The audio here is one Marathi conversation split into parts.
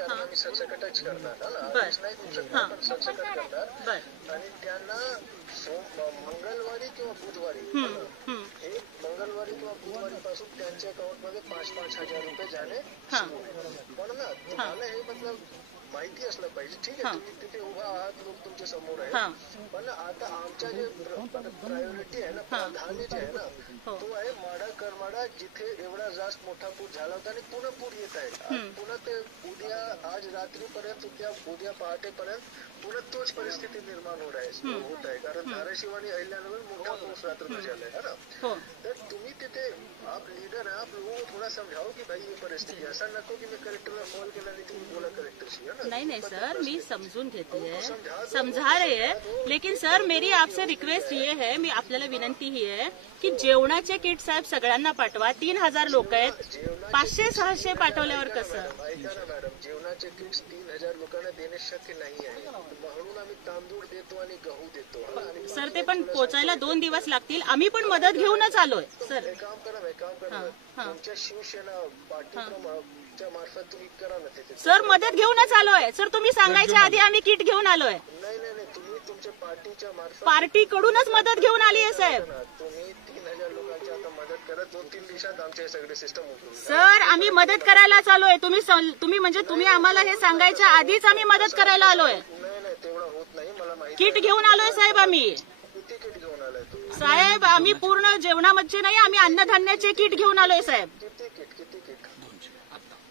कारण आम्ही सरसकटच करणार ना, आदेश नाही देऊ शकणार, पण सरसकट करणार आणि त्यांना मंगळवारी किंवा बुधवारी हे मंगळवारी किंवा बुधवारी पासून त्यांच्या अकाउंट मध्ये 5-5 हजार रुपये जाणे सुरू आहे. पण ना तुम्हाला हे मतलब माहिती असलं पाहिजे. ठीक आहे, तुम्ही तिथे उभा आहात, लोक तुमच्या समोर आहे, पण आता आमच्या जे प्रायोरिटी आहे ना, प्राधान्य जे आहे ना, तो आहे माडा करमाडा, जिथे एवढा जास्त मोठा पूर झाला होता आणि पुन्हा पूर येत आहे. पुन्हा ते उद्या आज रात्रीपर्यंत उद्या पहाटेपर्यंत पुन्हा तोच परिस्थिती निर्माण होत आहे. कारण धाराशिव आणि अहिल्यानगर मोठा पाऊस रात्र झालाय है ना. तर तुम्ही तिथे आप लीडर है, आप लोगों को थोड़ा समझाओ की भाई ये परिस्थिती, ऐसा नको की मी कलेक्टरला कॉल केला आणि तुम्ही बोला कलेक्टरशी. नहीं सर, मैं समझून घेती है, समझा रहे हैं, लेकिन सर मेरी आपसे रिक्वेस्ट ये है, मी आपल्याला विनंती ही आहे की जेवणाचे किट साहेब सगळ्यांना पाठवा. 3000 लोक आहेत, 500-600 पाठवल्यावर कसं? ऐका ना मॅडम, जेवणाचे किट्स 3000 लोकांना देणे शक्य नाही आहे, म्हणून आम्ही तांदूळ देतो आणि गहू देतो. सर ते पण पोचायला 2 दिवस लागतील. आम्ही पण मदत घेऊनच आलोय सर. एक काम करा, तुमच्या शिवसेना पार्टीच्या मार्फत तुम्ही करा ना तिथे. सर मदत घेऊनच आलोय सर, तुम्ही सांगायच्या आधी आम्ही किट घेऊन आलोय. नाही, तुम्ही तुमच्या पार्टीच्या मार्फत पार्टीकडूनच मदत घेऊन आली आहे साहेब. तुम्ही 3000 लोकांची आता मदत करा. 2-3 दिवसात आमचे सगळे सिस्टम उघडून. सर आम्ही मदत करायला आलोय. तुम्ही आम्हाला हे सांगायच्या आधीच आम्ही मदत करायला आलोय. नाही, तेवढं होत नाही, मला माहिती. किट घेऊन आलोय साहेब आम्ही. किती किट घेऊन आलाय तुम्ही? साहेब आम्ही पूर्ण जेवणामध्ये नाही, आम्ही अन्नधान्याचे किट घेऊन आलोय साहेब. किती किट?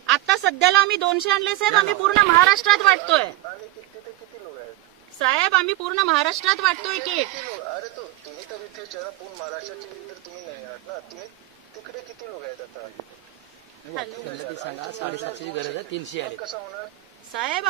आता सध्याला आम्ही 200 आणले साहेब. आम्ही पूर्ण महाराष्ट्रात वाटतोय आणि किती लोक आहेत साहेब. आम्ही पूर्ण महाराष्ट्रात वाटतोय किट. अरे तुम्ही तर इथे पूर्ण महाराष्ट्राचे तर तुम्ही नाही आहात ना, तुम्ही तिकडे किती लोक आहेत आता? 750ची गरज आहे, 300 आले कसं होणार साहेब?